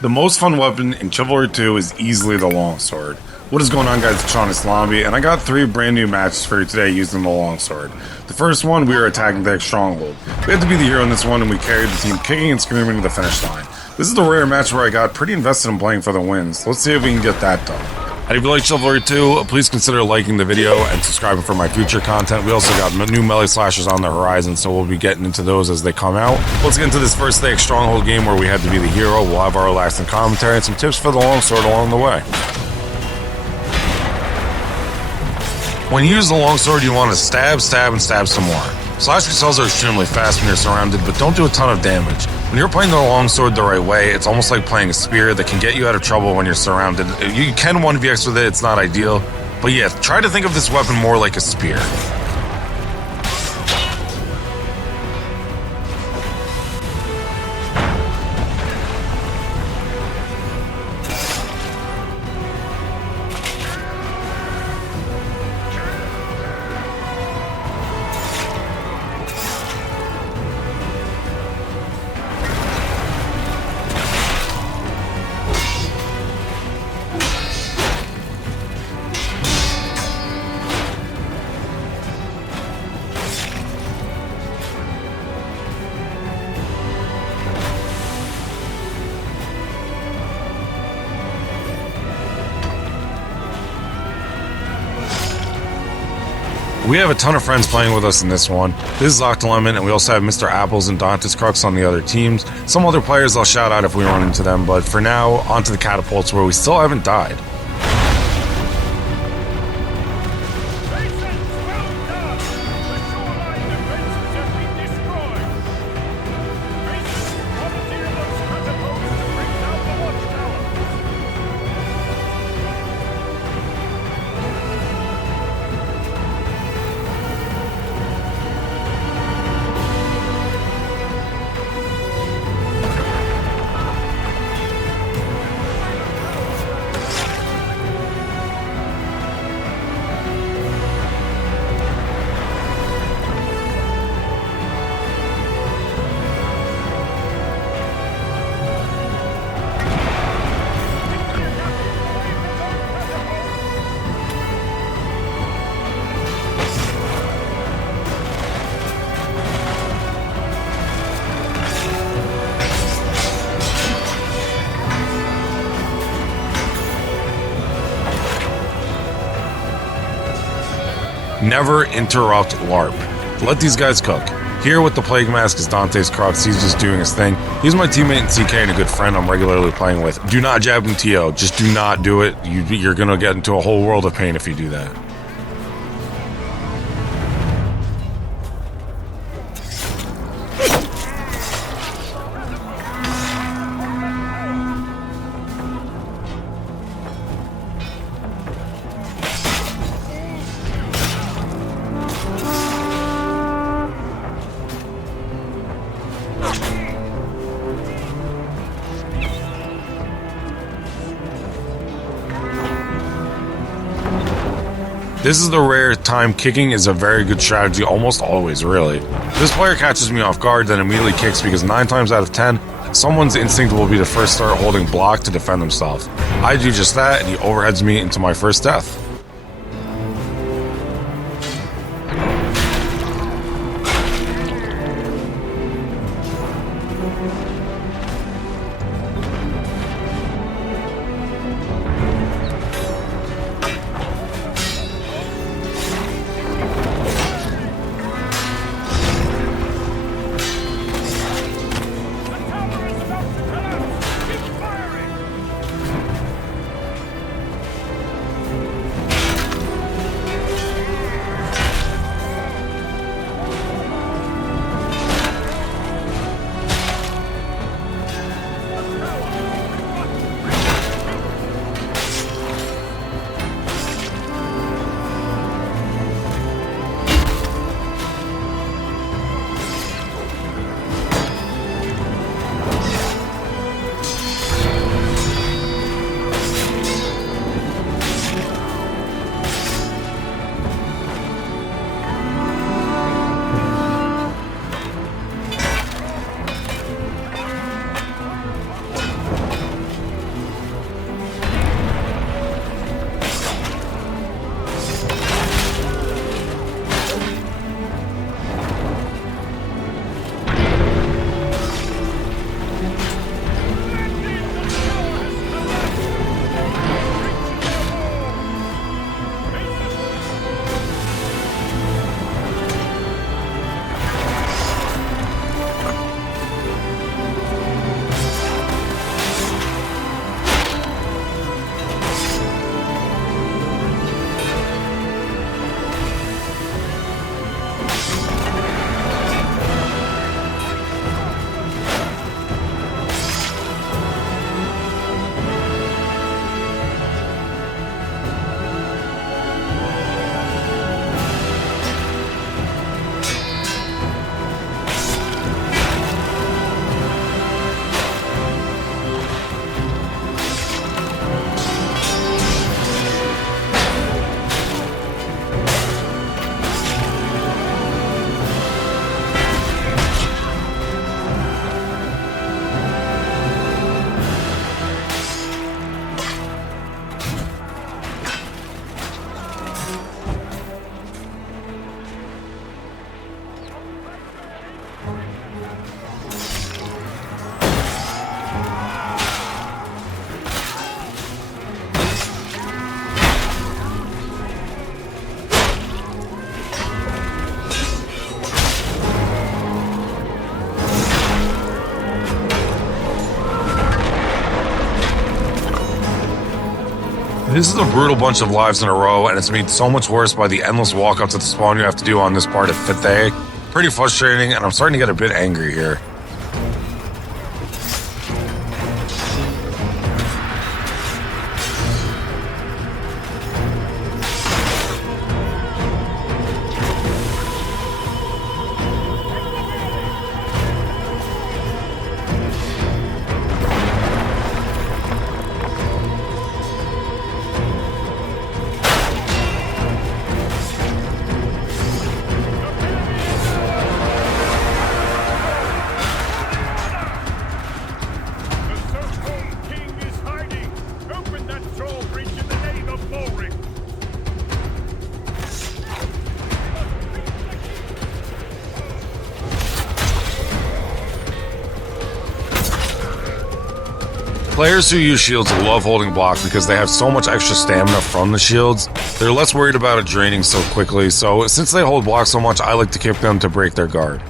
The most fun weapon in Chivalry 2 is easily the Longsword. What is going on, guys? It's Sean Islambi, and I got 3 brand new matches for you today using the Longsword. The first one, we are attacking Thayic Stronghold. We had to be the hero in this one, and we carried the team kicking and screaming to the finish line. This is the rare match where I got pretty invested in playing for the wins. Let's see if we can get that done. And if you like Chivalry 2, please consider liking the video and subscribing for my future content. We also got new melee slashers on the horizon, so we'll be getting into those as they come out. Let's get into this first Thayic Stronghold game where we had to be the hero. We'll have our relaxing commentary and some tips for the longsword along the way. When you use the longsword, you want to stab, stab, and stab some more. Slash spells are extremely fast when you're surrounded, but don't do a ton of damage. When you're playing the longsword the right way, it's almost like playing a spear that can get you out of trouble when you're surrounded. You can 1vx with it, it's not ideal. But yeah, try to think of this weapon more like a spear. We have a ton of friends playing with us in this one. This is Octolemon, and we also have Mr. Apples and Dante's Crux on the other teams. Some other players I'll shout out if we run into them, but for now, onto the catapults where we still haven't died. Never interrupt LARP. Let these guys cook. Here with the Plague Mask is Dante's Crux. He's just doing his thing. He's my teammate in CK and a good friend I'm regularly playing with. Do not jab him TO. Just do not do it. You're going to get into a whole world of pain if you do that. This is the rare time kicking is a very good strategy, almost always, really. This player catches me off guard, then immediately kicks because 9 times out of 10, someone's instinct will be to first start holding block to defend themselves. I do just that, and he overheads me into my first death. This is a brutal bunch of lives in a row, and it's made so much worse by the endless walk up to the spawn you have to do on this part of Thayic. Pretty frustrating, and I'm starting to get a bit angry here. Players who use shields love holding block because they have so much extra stamina from the shields. They're less worried about it draining so quickly, so since they hold block so much, I like to kick them to break their guard.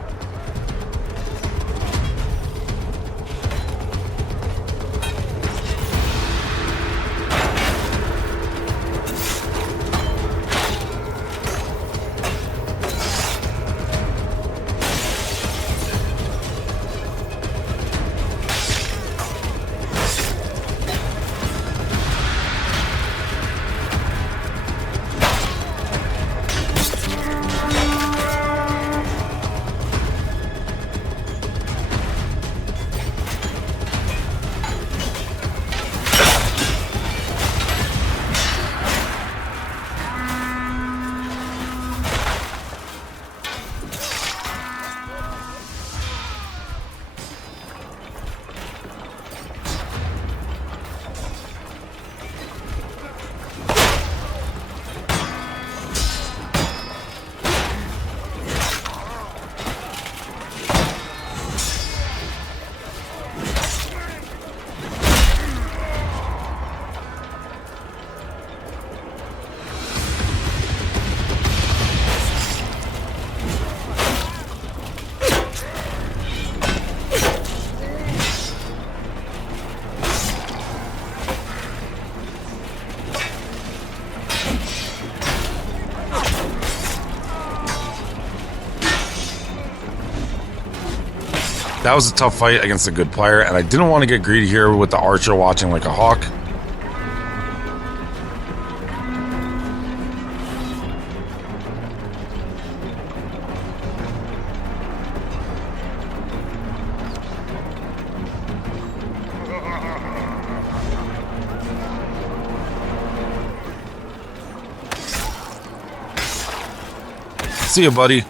That was a tough fight against a good player, and I didn't want to get greedy here with the archer watching like a hawk. See ya, buddy.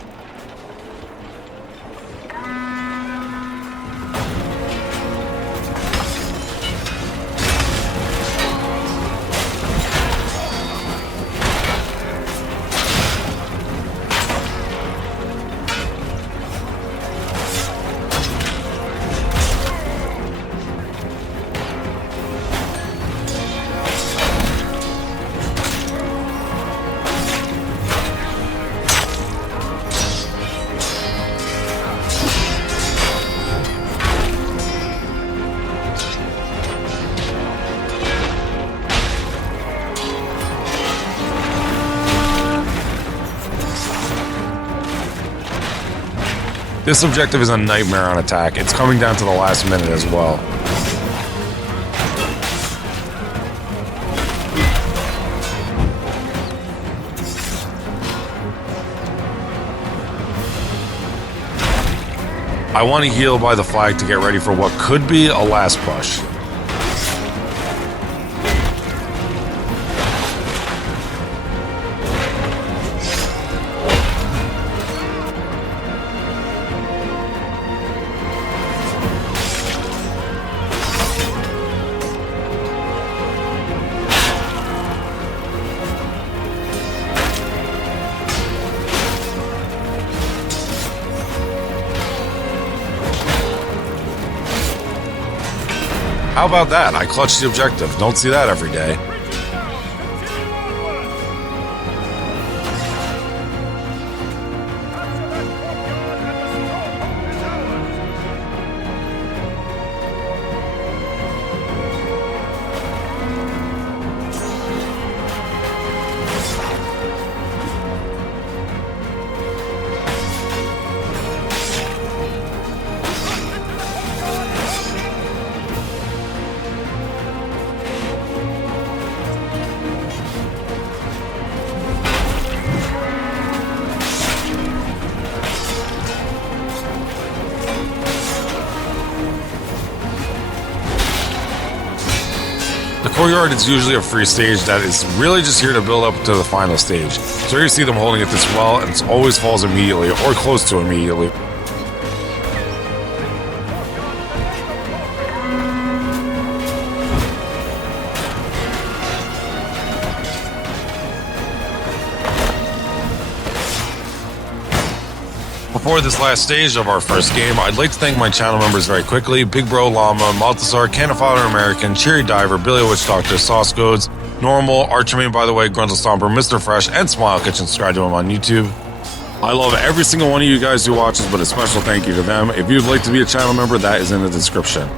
This objective is a nightmare on attack. It's coming down to the last minute as well. I want to heal by the flag to get ready for what could be a last push. How about that? I clutched the objective. Don't see that every day. The courtyard is usually a free stage that is really just here to build up to the final stage. So here you see them holding it this well, and it always falls immediately, or close to immediately. Before this last stage of our first game, I'd like to thank my channel members very quickly: Big Bro Llama, Maltazar, Cannafather American, Cherry Diver, Billy Witch Doctor, Sauce Codes, Normal, Archermain by the way, Gruntle Stomper, Mr. Fresh, and Smile Kitchen. Subscribe to him on YouTube. I love every single one of you guys who watches, but a special thank you to them. If you'd like to be a channel member, that is in the description.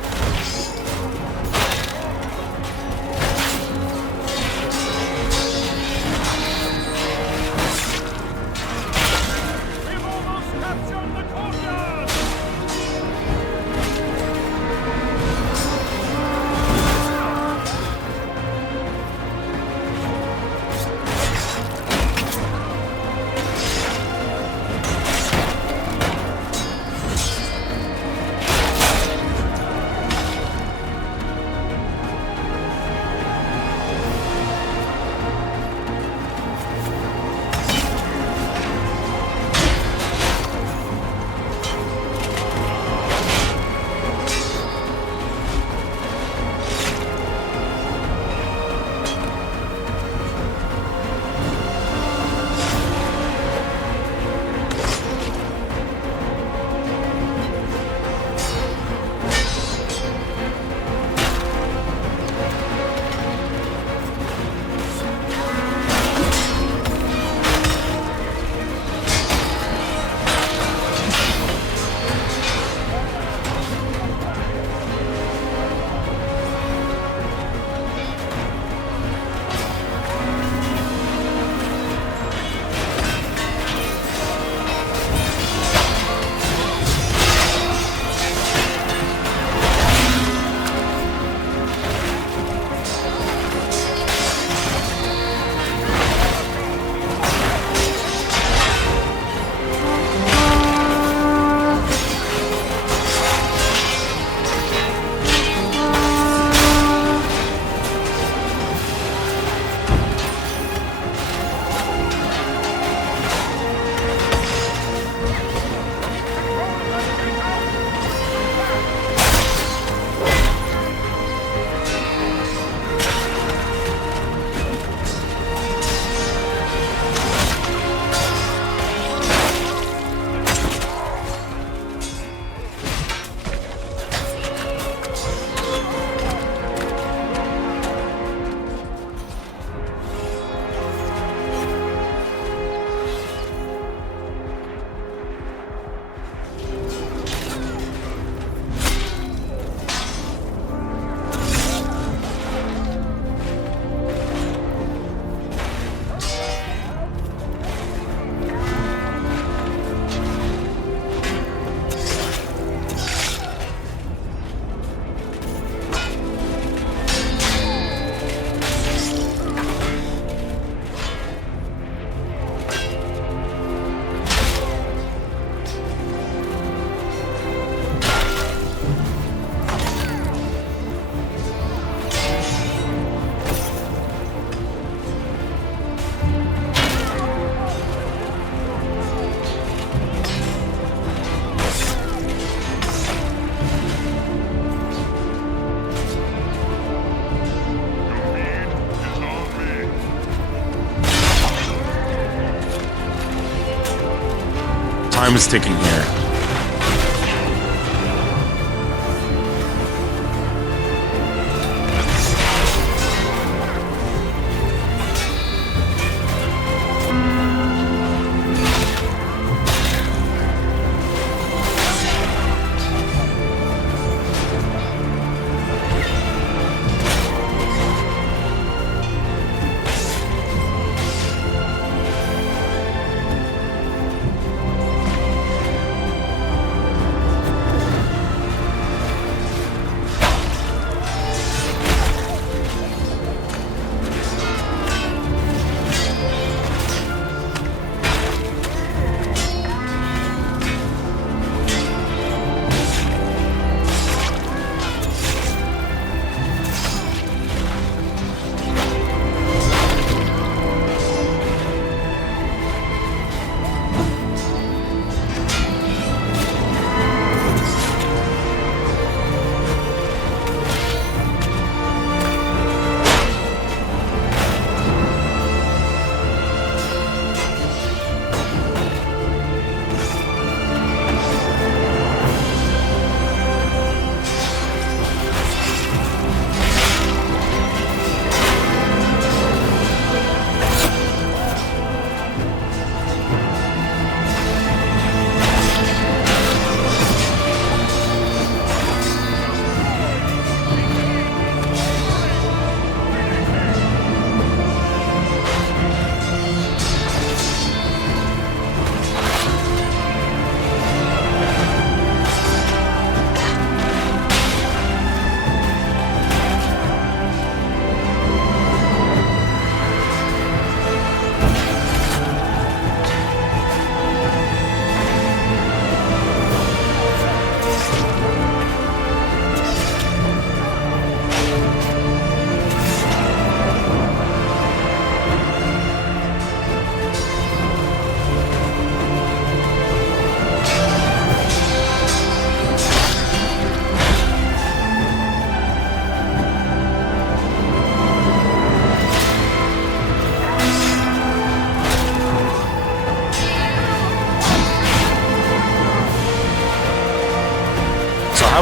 Time is ticking here.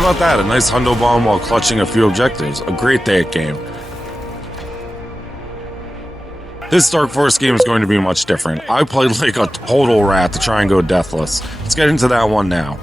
about that? A nice hundo bomb while clutching a few objectives. A great Thayic game. This Darkforest game is going to be much different. I played like a total rat to try and go deathless. Let's get into that one now.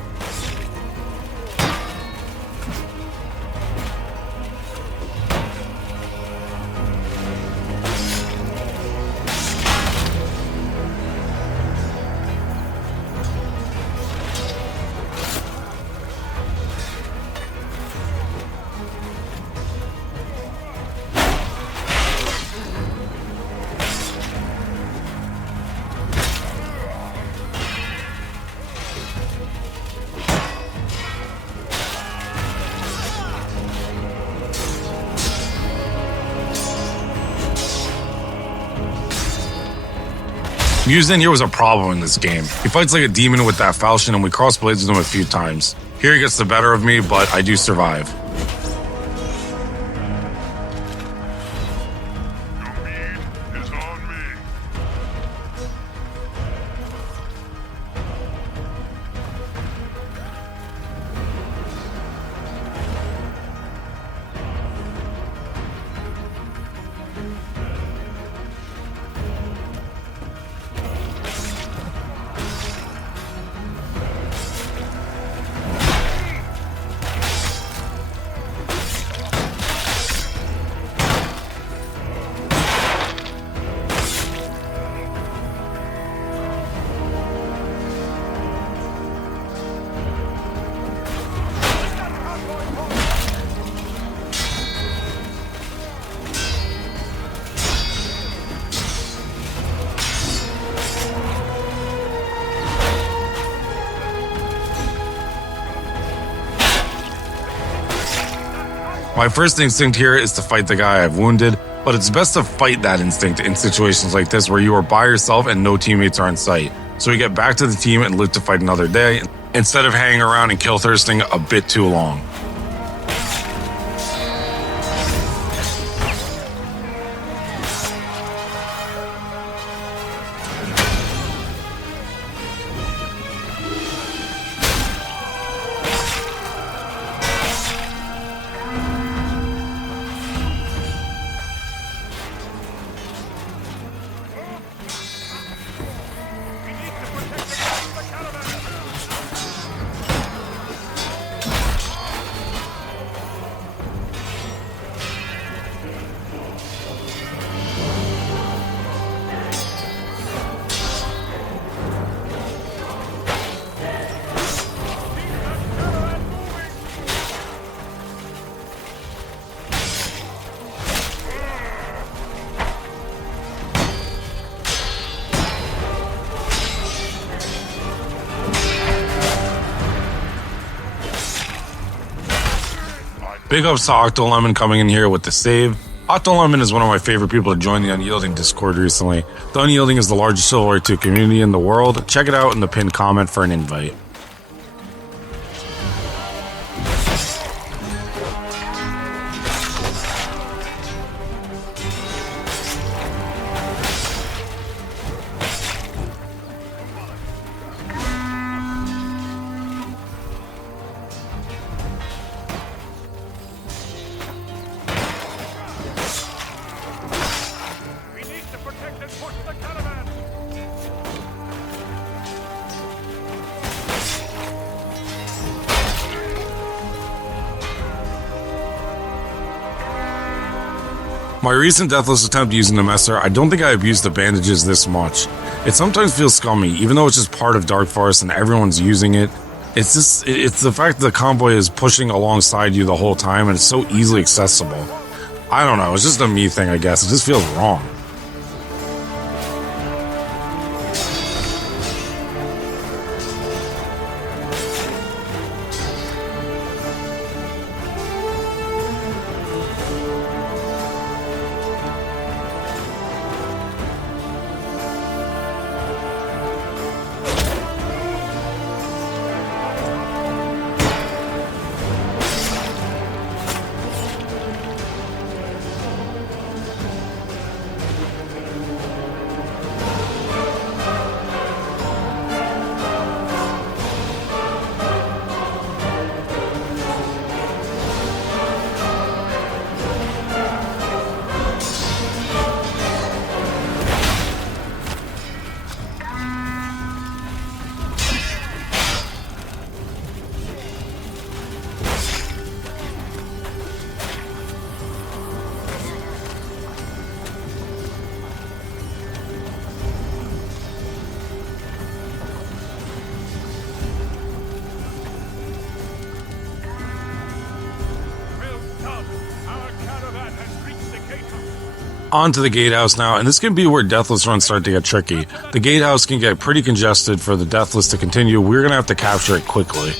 Musin here was a problem in this game. He fights like a demon with that falchion, and we cross blades with him a few times. Here he gets the better of me, but I do survive. My first instinct here is to fight the guy I've wounded, but it's best to fight that instinct in situations like this where you are by yourself and no teammates are in sight. So we get back to the team and live to fight another day, instead of hanging around and kill thirsting a bit too long. Big ups to Octolemon coming in here with the save. Octolemon is one of my favorite people to join the Unyielding Discord recently. The Unyielding is the largest Chivalry 2 community in the world. Check it out in the pinned comment for an invite. My recent deathless attempt using the Messer, I don't think I abused the bandages this much. It sometimes feels scummy, even though it's just part of Darkforest and everyone's using it. It's the fact that the convoy is pushing alongside you the whole time and it's so easily accessible. I don't know, it's just a me thing, I guess. It just feels wrong. On to the gatehouse now, and this can be where deathless runs start to get tricky. The gatehouse can get pretty congested for the deathless to continue. We're going to have to capture it quickly.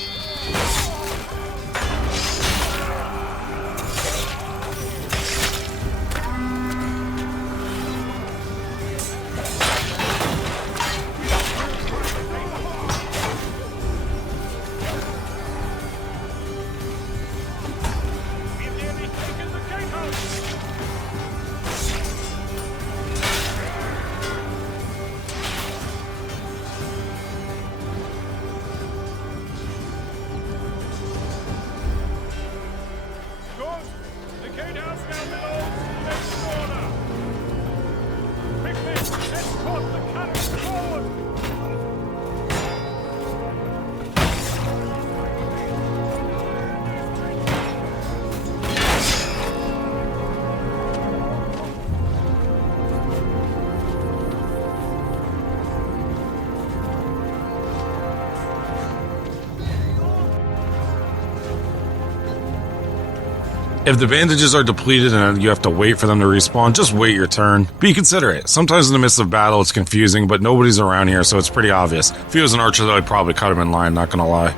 If the bandages are depleted and you have to wait for them to respawn, just wait your turn. Be considerate. Sometimes in the midst of battle it's confusing, but nobody's around here, so it's pretty obvious. If he was an archer, though, I'd probably cut him in line, not gonna lie.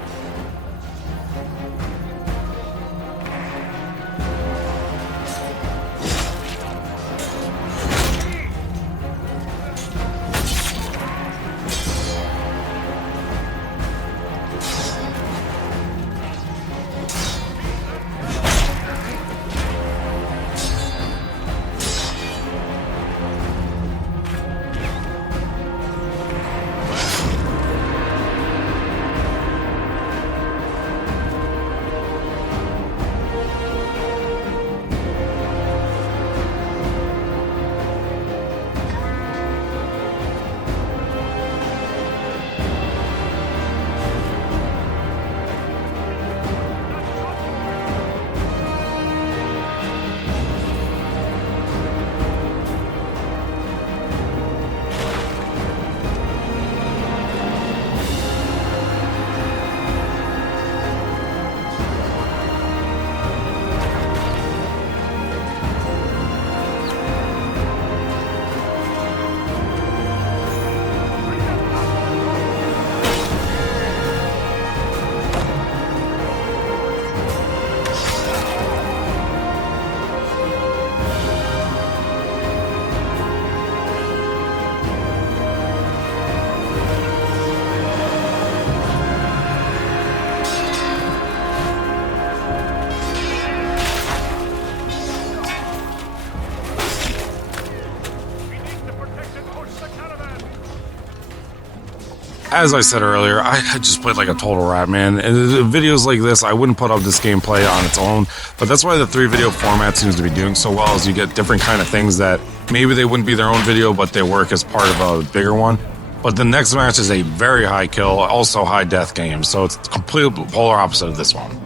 As I said earlier, I just played like a total rat, man. And videos like this, I wouldn't put up this gameplay on its own. But that's why the 3-video format seems to be doing so well, is you get different kind of things that maybe they wouldn't be their own video, but they work as part of a bigger one. But the next match is a very high kill, also high death game. So it's completely polar opposite of this one.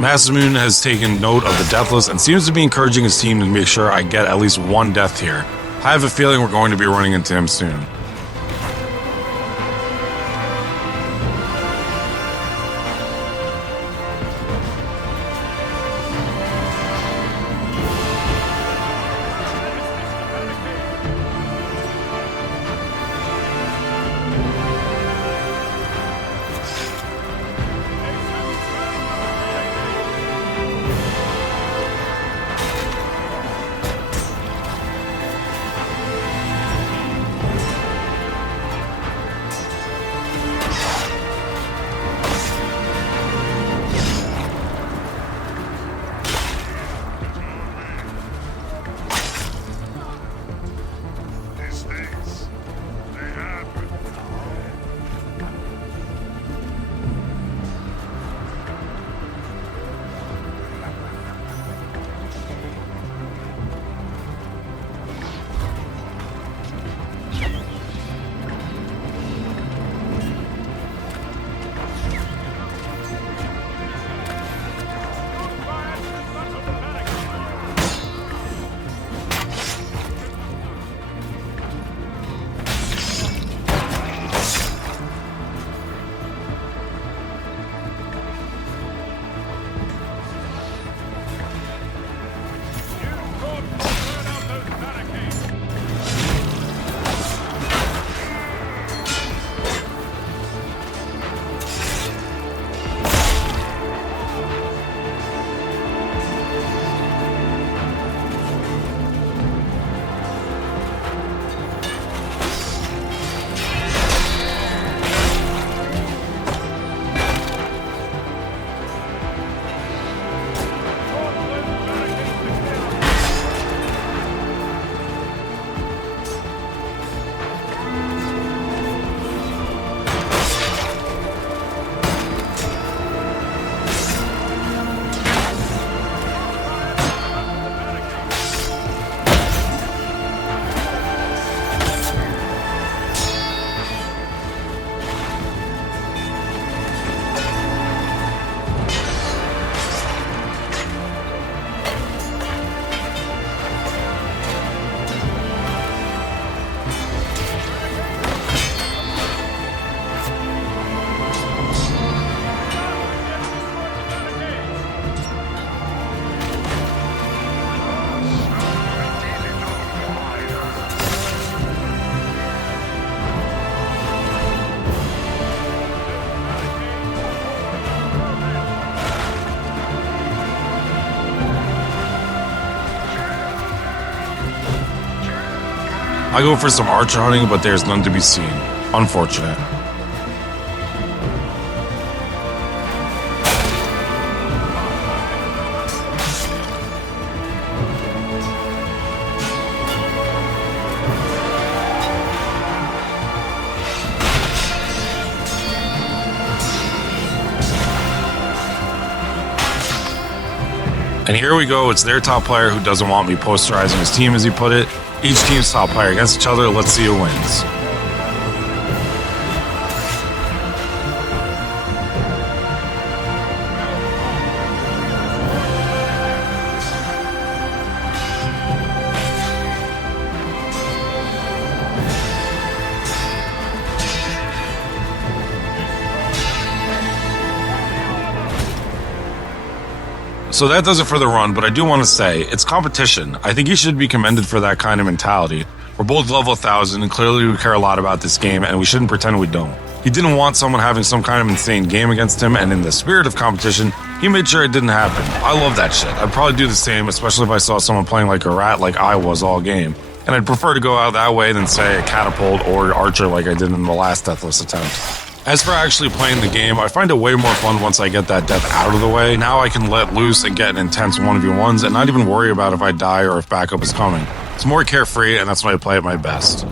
Masamune has taken note of the Deathless and seems to be encouraging his team to make sure I get at least one death here. I have a feeling we're going to be running into him soon. I go for some archer hunting, but there's none to be seen. Unfortunate. And here we go, it's their top player who doesn't want me posterizing his team, as he put it. Each team's top player against each other, let's see who wins. So that does it for the run, but I do want to say, it's competition. I think he should be commended for that kind of mentality. We're both level 1000, and clearly we care a lot about this game, and we shouldn't pretend we don't. He didn't want someone having some kind of insane game against him, and in the spirit of competition, he made sure it didn't happen. I love that shit. I'd probably do the same, especially if I saw someone playing like a rat like I was all game. And I'd prefer to go out that way than, say, a catapult or archer like I did in the last Deathless attempt. As for actually playing the game, I find it way more fun once I get that death out of the way. Now I can let loose and get an intense 1v1s and not even worry about if I die or if backup is coming. It's more carefree, and that's when I play at my best.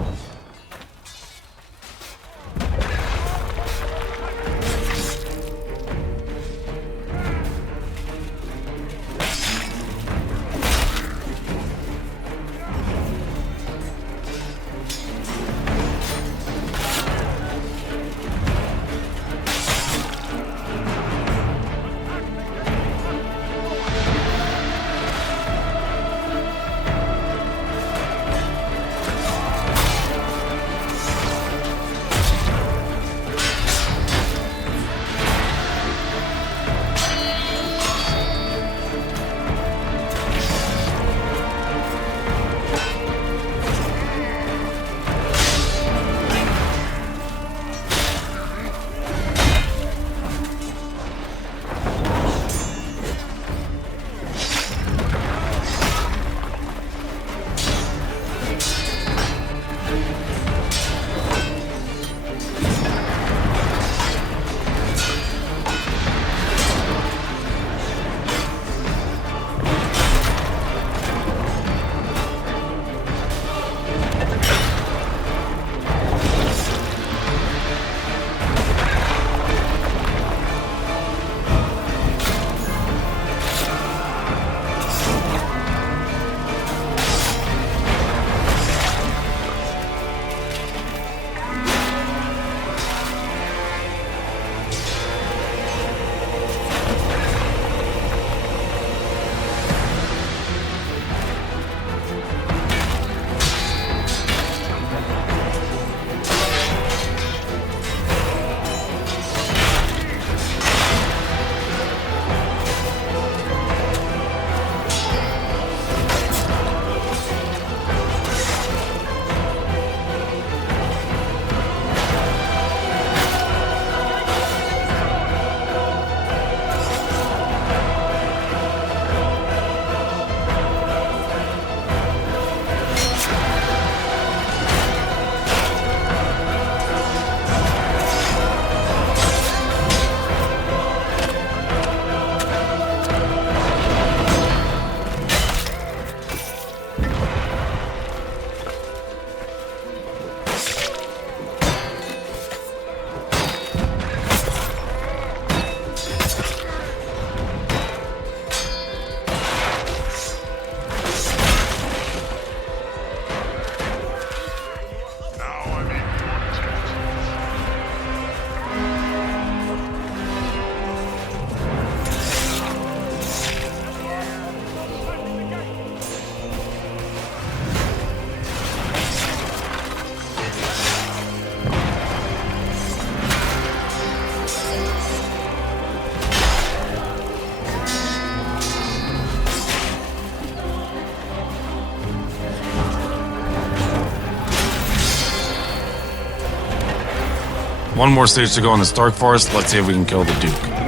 One more stage to go in this Darkforest. Let's see if we can kill the Duke.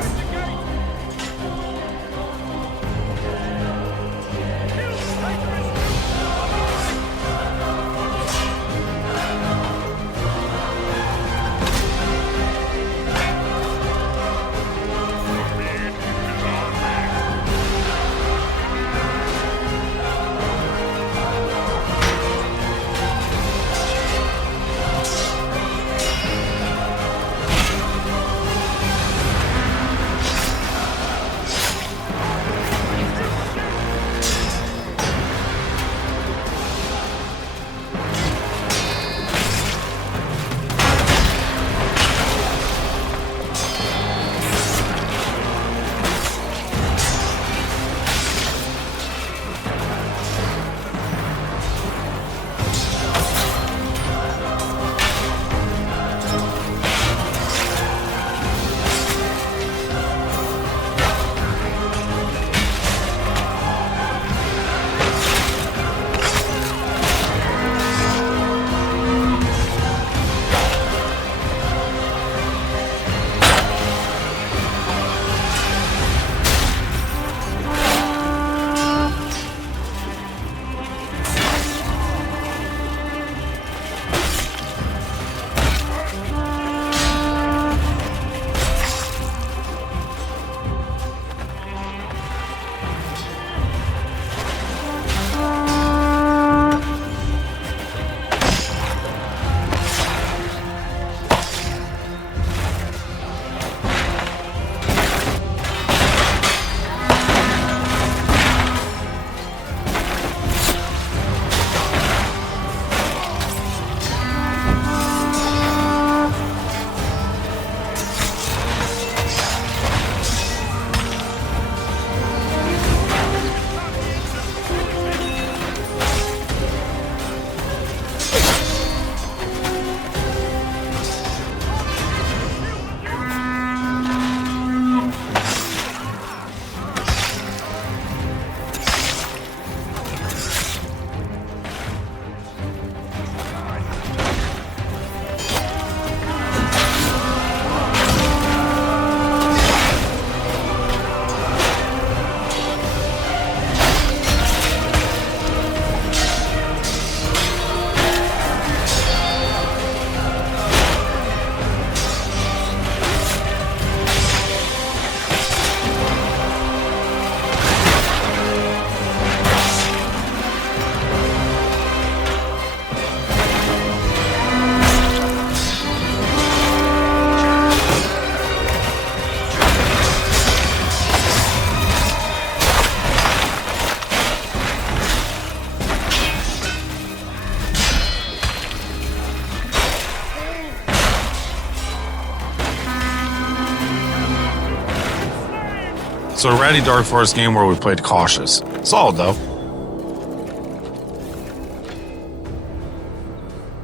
So a ratty Darkforest game where we played cautious. Solid though.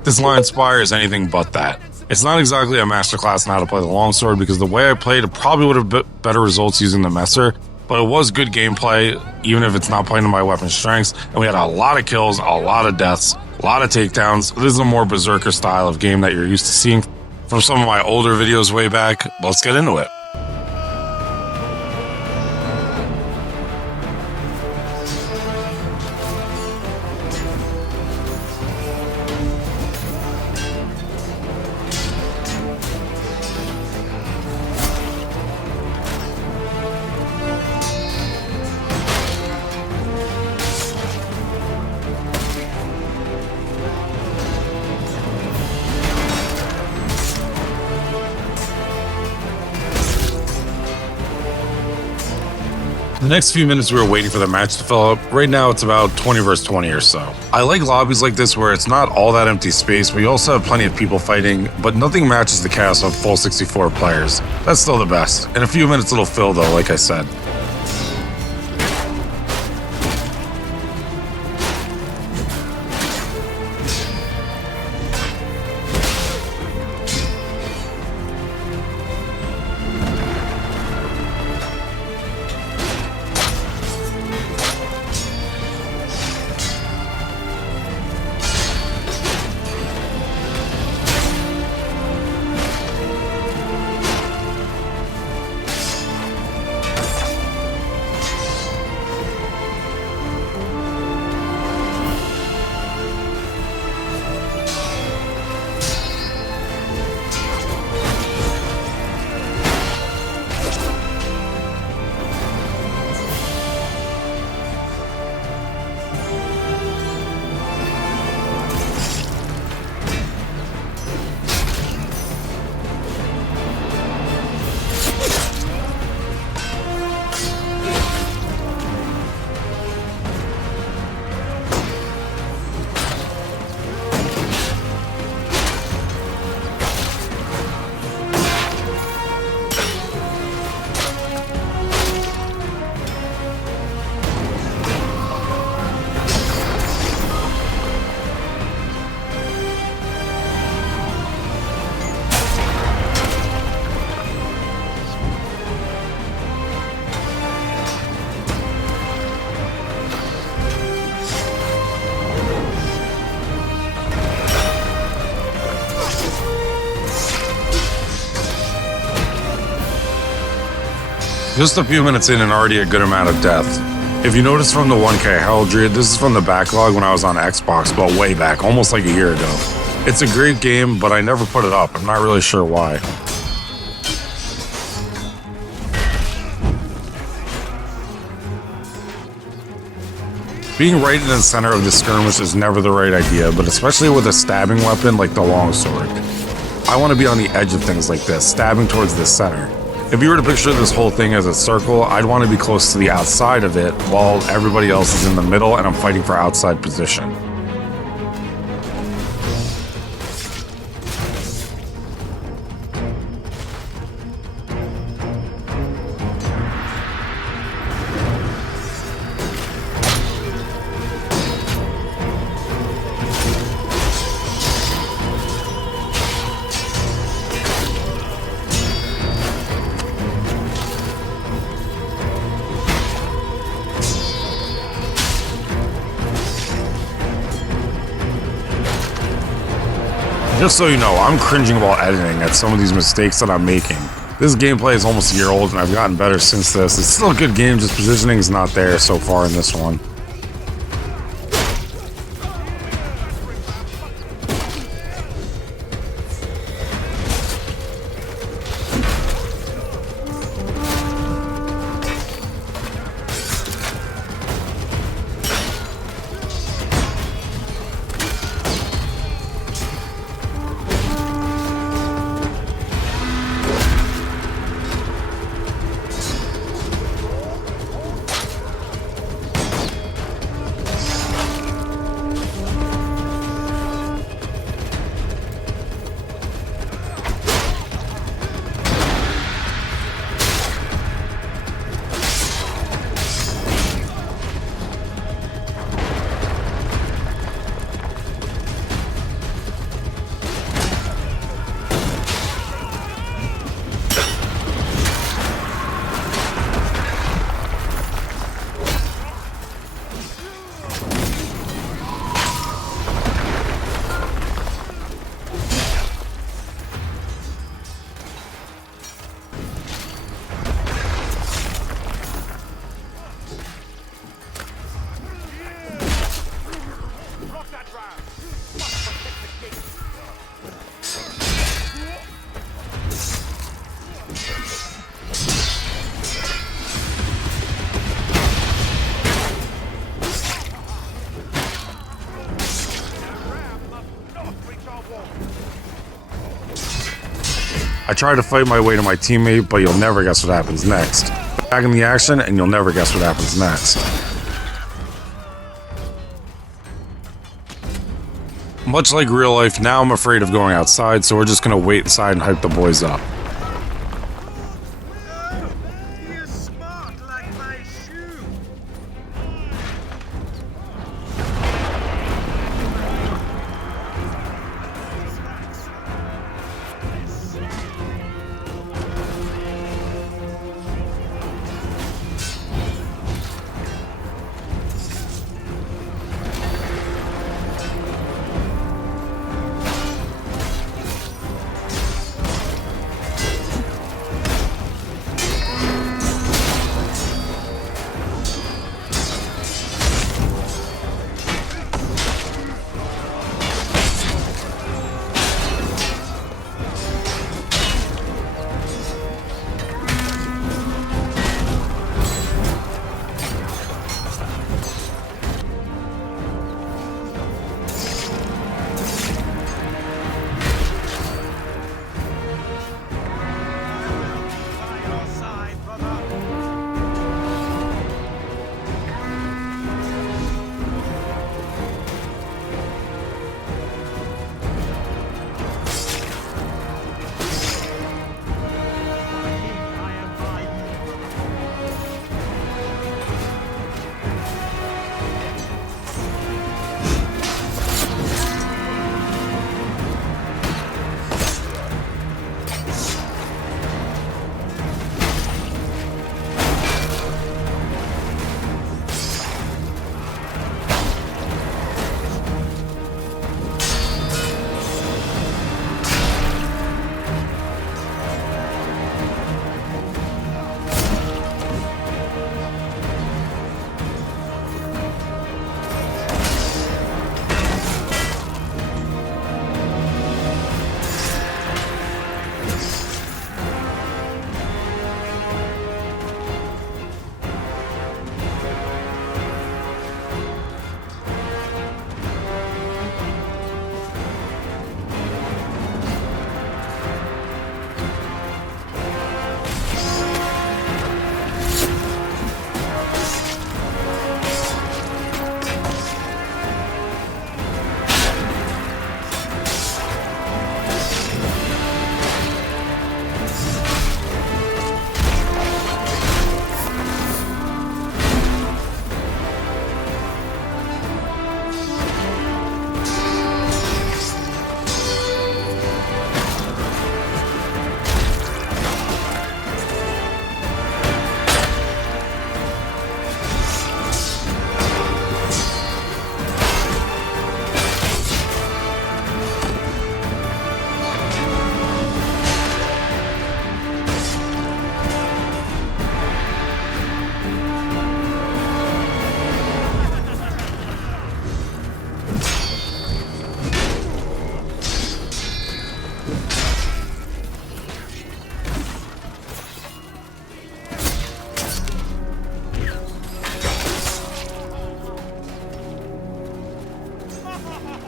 This Lionspire is anything but that. It's not exactly a masterclass in how to play the Longsword because the way I played it probably would have better results using the Messer, but it was good gameplay even if it's not playing to my weapon strengths, and we had a lot of kills, a lot of deaths, a lot of takedowns. This is a more berserker style of game that you're used to seeing from some of my older videos way back. Let's get into it. The next few minutes we were waiting for the match to fill up. Right now it's about 20 versus 20 or so. I like lobbies like this where it's not all that empty space, but you also have plenty of people fighting, but nothing matches the chaos of full 64 players. That's still the best. In a few minutes it'll fill though, like I said. Just a few minutes in and already a good amount of death. If you notice from the 1K Heraldry, this is from the backlog when I was on Xbox, but way back, almost like a year ago. It's a great game, but I never put it up. I'm not really sure why. Being right in the center of the skirmish is never the right idea, but especially with a stabbing weapon like the Longsword. I want to be on the edge of things like this, stabbing towards the center. If you were to picture this whole thing as a circle, I'd want to be close to the outside of it, while everybody else is in the middle and I'm fighting for outside position. Just so you know, I'm cringing while editing at some of these mistakes that I'm making. This gameplay is almost a year old and I've gotten better since this. It's still a good game, just positioning is not there so far in this one. I try to fight my way to my teammate, but you'll never guess what happens next. Back in the action, and you'll never guess what happens next. Much like real life, now I'm afraid of going outside, so we're just gonna wait inside and hype the boys up.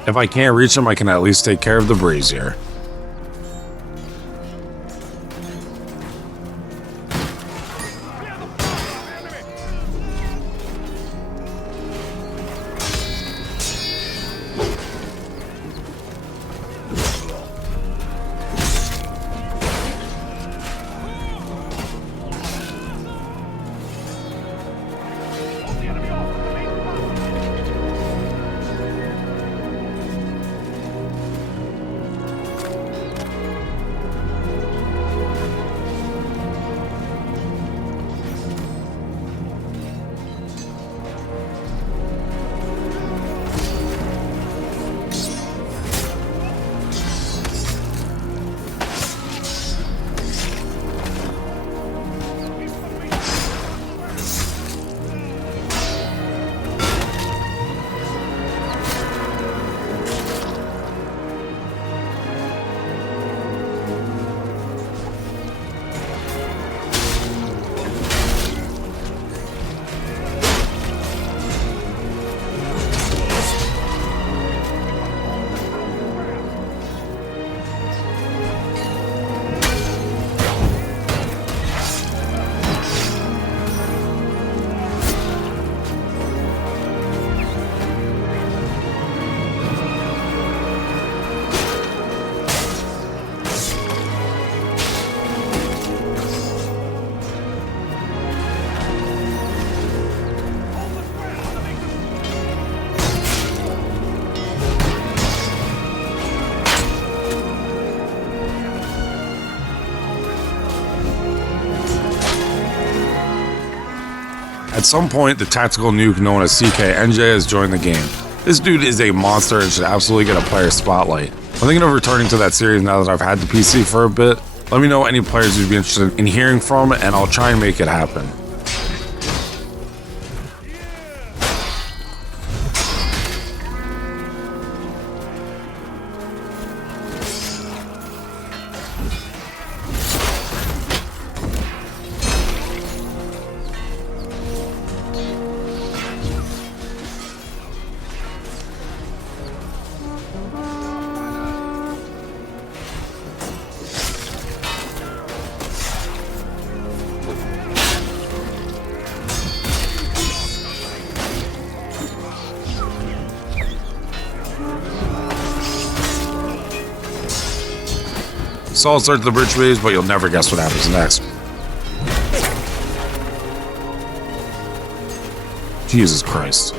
If I can't reach him, I can at least take care of the brazier. At some point, the tactical nuke known as CKNJ has joined the game. This dude is a monster and should absolutely get a player spotlight. I'm thinking of returning to that series now that I've had the PC for a bit. Let me know any players you'd be interested in hearing from, and I'll try and make it happen. Saul starts the bridge phase, but you'll never guess what happens next. Jesus Christ.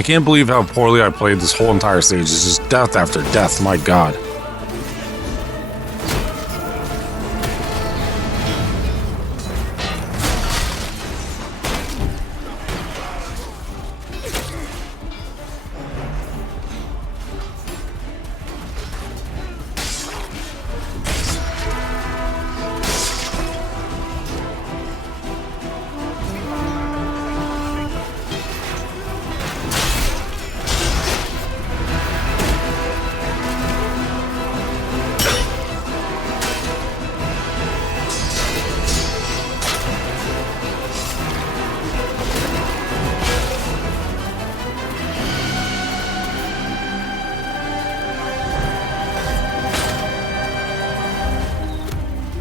I can't believe how poorly I played this whole entire stage. It's just death after death, my god.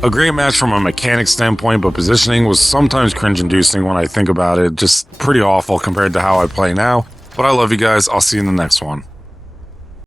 A great match from a mechanic standpoint, but positioning was sometimes cringe-inducing when I think about it. Just pretty awful compared to how I play now. But I love you guys. I'll see you in the next one.